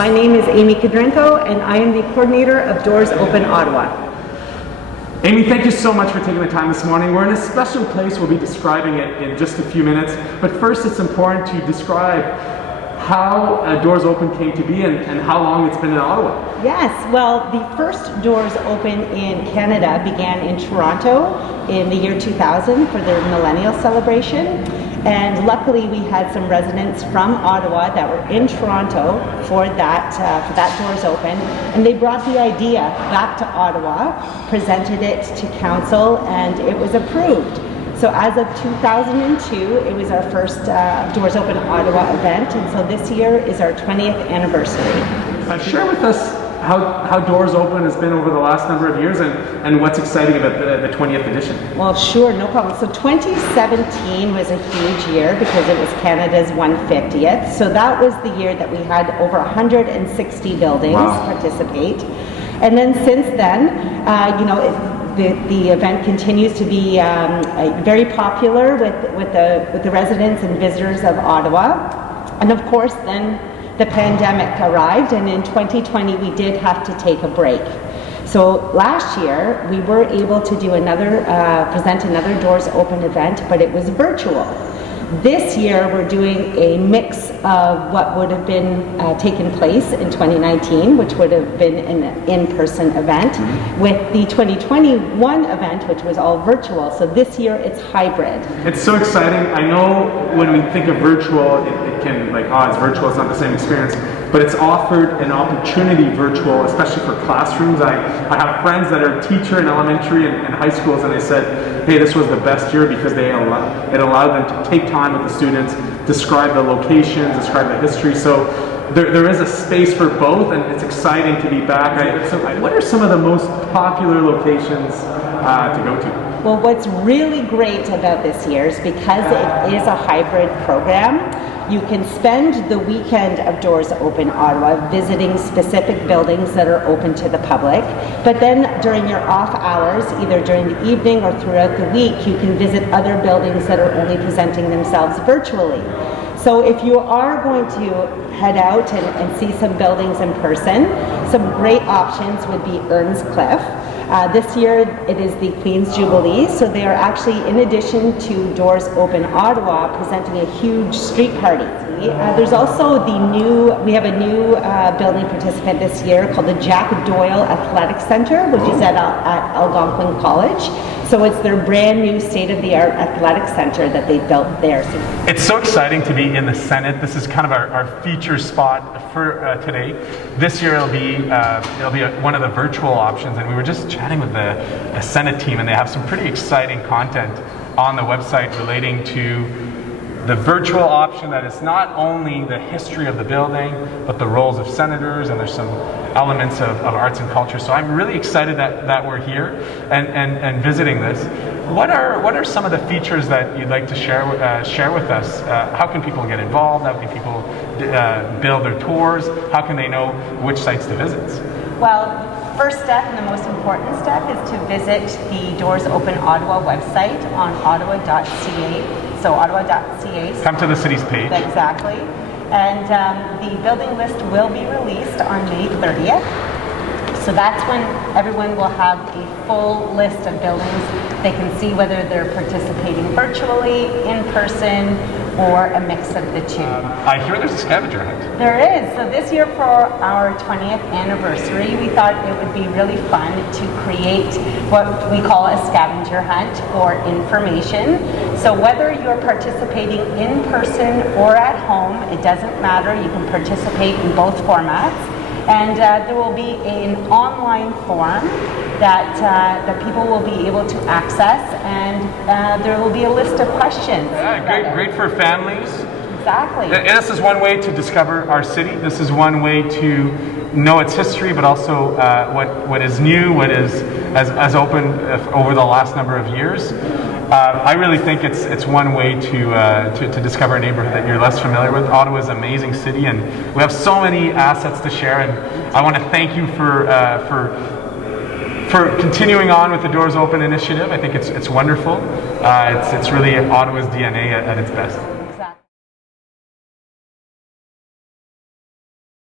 My name is Amy Kudrenko, and I am the coordinator of Doors Open Ottawa. Amy, thank you so much for taking the time this morning. We're in a special place. We'll be describing it in just a few minutes. But first, it's important to describe how Doors Open came to be and how long it's been in Ottawa. Yes, well, the first Doors Open in Canada began in Toronto in the year 2000 for their millennial celebration. And luckily, we had some residents from Ottawa that were in Toronto for that Doors Open, and they brought the idea back to Ottawa, presented it to council, and it was approved. So as of 2002, it was our first Doors Open Ottawa event, and so this year is our 20th anniversary. Share with us how Doors Open has been over the last number of years and what's exciting about the 20th edition. Well, sure, no problem. So 2017 was a huge year because it was Canada's 150th. So that was the year that we had over 160 buildings participate. And then since then, the event continues to be very popular with the residents and visitors of Ottawa. And of course, then the pandemic arrived, and in 2020 we did have to take a break. So last year we were able to do present another Doors Open event, but it was virtual. This year we're doing a mix of what would have been taken place in 2019, which would have been an in-person event, with the 2021 event, which was all virtual. So this year it's hybrid. It's so exciting. I know when we think of virtual, it can it's virtual, it's not the same experience, but it's offered an opportunity virtual, especially for classrooms. I have friends that are teacher in elementary and high schools, and they said, hey, this was the best year because it allowed them to take time with the students, describe the locations, describe the history. So there is a space for both, and it's exciting to be back. What are some of the most popular locations to go to? Well, what's really great about this year is because it is a hybrid program, you can spend the weekend of Doors Open Ottawa visiting specific buildings that are open to the public, but then during your off hours, either during the evening or throughout the week, you can visit other buildings that are only presenting themselves virtually. So if you are going to head out and see some buildings in person, some great options would be Earnscliffe. This year it is the Queen's Jubilee, so they are actually, in addition to Doors Open Ottawa, presenting a huge street party. There's also we have a new building participant this year called the Jack Doyle Athletic Center, which is at Algonquin College. So it's their brand new state-of-the-art athletic center that they built there. It's so exciting to be in the Senate. This is kind of our feature spot for today. This year it'll be one of the virtual options, and we were just chatting with the Senate team, and they have some pretty exciting content on the website relating to the virtual option that is not only the history of the building, but the roles of senators, and there's some elements of arts and culture. So I'm really excited that we're here and visiting this. What are some of the features that you'd like to share with us? How can people get involved? How can people build their tours? How can they know which sites to visit? Well, first step and the most important step is to visit the Doors Open Ottawa website on ottawa.ca. So ottawa.ca. Come to the city's page. Exactly. And the building list will be released on May 30th. So that's when everyone will have a full list of buildings. They can see whether they're participating virtually, in person, or a mix of the two. I hear there's a scavenger hunt. There is. So this year for our 20th anniversary, we thought it would be really fun to create what we call a scavenger hunt for information. So whether you're participating in person or at home, it doesn't matter. You can participate in both formats. And there will be an online form that people will be able to access, and there will be a list of questions. Yeah, great for families. Exactly. And this is one way to discover our city. This is one way to know its history, but also what is new, what has opened over the last number of years. I really think it's one way to discover a neighborhood that you're less familiar with. Ottawa is an amazing city, and we have so many assets to share. And I want to thank you for continuing on with the Doors Open initiative. I think it's wonderful. It's really Ottawa's DNA at its best.